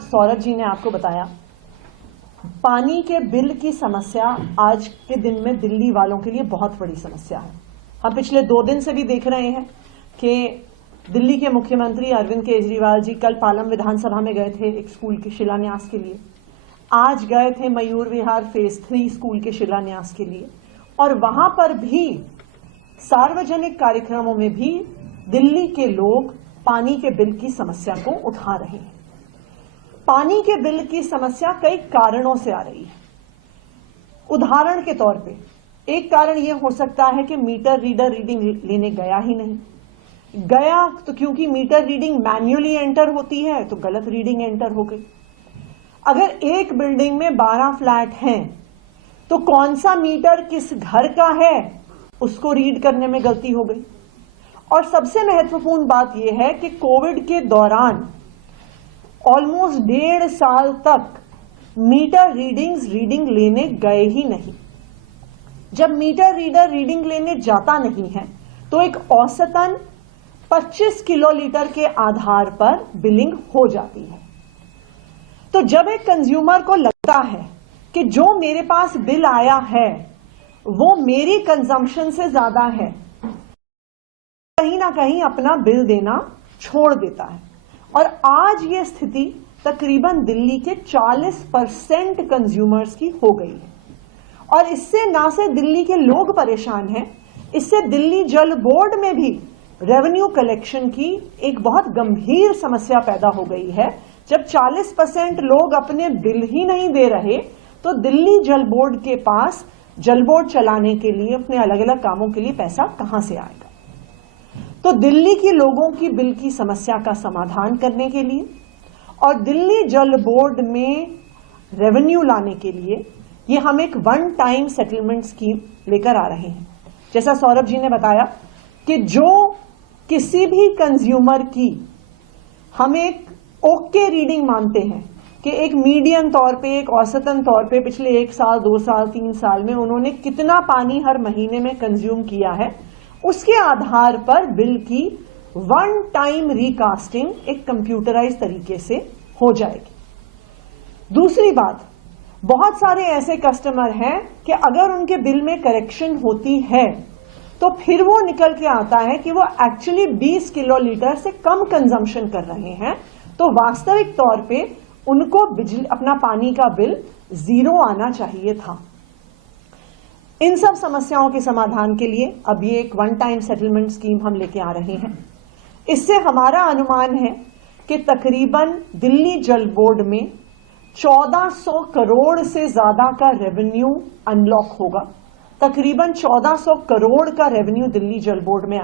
सौरभ जी ने आपको बताया, पानी के बिल की समस्या आज के दिन में दिल्ली वालों के लिए बहुत बड़ी समस्या है। हम पिछले 2 दिन से भी देख रहे हैं कि दिल्ली के मुख्यमंत्री अरविंद केजरीवाल जी कल पालम विधानसभा में गए थे एक स्कूल के शिलान्यास के लिए, आज गए थे मयूर विहार फेज 3 स्कूल के शिलान्यास के लिए, और वहां पर भी सार्वजनिक कार्यक्रमों में भी दिल्ली के लोग पानी के बिल की समस्या को उठा रहे हैं। पानी के बिल की समस्या कई कारणों से आ रही है। उदाहरण के तौर पे एक कारण यह हो सकता है कि मीटर रीडर रीडिंग लेने गया ही नहीं, गया तो क्योंकि मीटर रीडिंग मैन्युअली एंटर होती है तो गलत रीडिंग एंटर हो गई। अगर एक बिल्डिंग में 12 फ्लैट हैं तो कौन सा मीटर किस घर का है उसको रीड करने में गलती हो गई। और सबसे महत्वपूर्ण बात यह है कि कोविड के दौरान ऑलमोस्ट 1.5 साल तक मीटर रीडिंग लेने गए ही नहीं। जब मीटर रीडर रीडिंग लेने जाता नहीं है तो एक औसतन 25 किलोलीटर के आधार पर बिलिंग हो जाती है। तो जब एक कंज्यूमर को लगता है कि जो मेरे पास बिल आया है वो मेरी कंजम्पशन से ज्यादा है, कहीं ना कहीं अपना बिल देना छोड़ देता है। और आज ये स्थिति तकरीबन दिल्ली के 40% कंज्यूमर्स की हो गई है। और इससे ना से दिल्ली के लोग परेशान हैं, इससे दिल्ली जल बोर्ड में भी रेवेन्यू कलेक्शन की एक बहुत गंभीर समस्या पैदा हो गई है। जब 40% लोग अपने बिल ही नहीं दे रहे तो दिल्ली जल बोर्ड के पास जल बोर्ड चलाने के लिए अपने अलग अलग कामों के लिए पैसा कहां से आएगा। तो दिल्ली के लोगों की बिल की समस्या का समाधान करने के लिए और दिल्ली जल बोर्ड में रेवेन्यू लाने के लिए ये हम एक वन टाइम सेटलमेंट स्कीम लेकर आ रहे हैं। जैसा सौरभ जी ने बताया कि जो किसी भी कंज्यूमर की हम एक ओके रीडिंग मानते हैं कि एक मीडियन तौर पे, एक औसतन तौर पे पिछले 1 साल, 2 साल, 3 साल में उन्होंने कितना पानी हर महीने में कंज्यूम किया है, उसके आधार पर बिल की वन टाइम रिकास्टिंग एक कंप्यूटराइज तरीके से हो जाएगी। दूसरी बात, बहुत सारे ऐसे कस्टमर हैं कि अगर उनके बिल में करेक्शन होती है तो फिर वो निकल के आता है कि वो एक्चुअली 20 किलोलीटर से कम कंजम्पशन कर रहे हैं, तो वास्तविक तौर पे उनको बिजली अपना पानी का बिल 0 आना चाहिए था। इन सब समस्याओं के समाधान के लिए अब ये एक वन टाइम सेटलमेंट स्कीम हम लेके आ रहे हैं। इससे हमारा अनुमान है कि तकरीबन दिल्ली जल बोर्ड में 1400 करोड़ से ज्यादा का रेवेन्यू अनलॉक होगा। तकरीबन 1400 करोड़ का रेवेन्यू दिल्ली जल बोर्ड में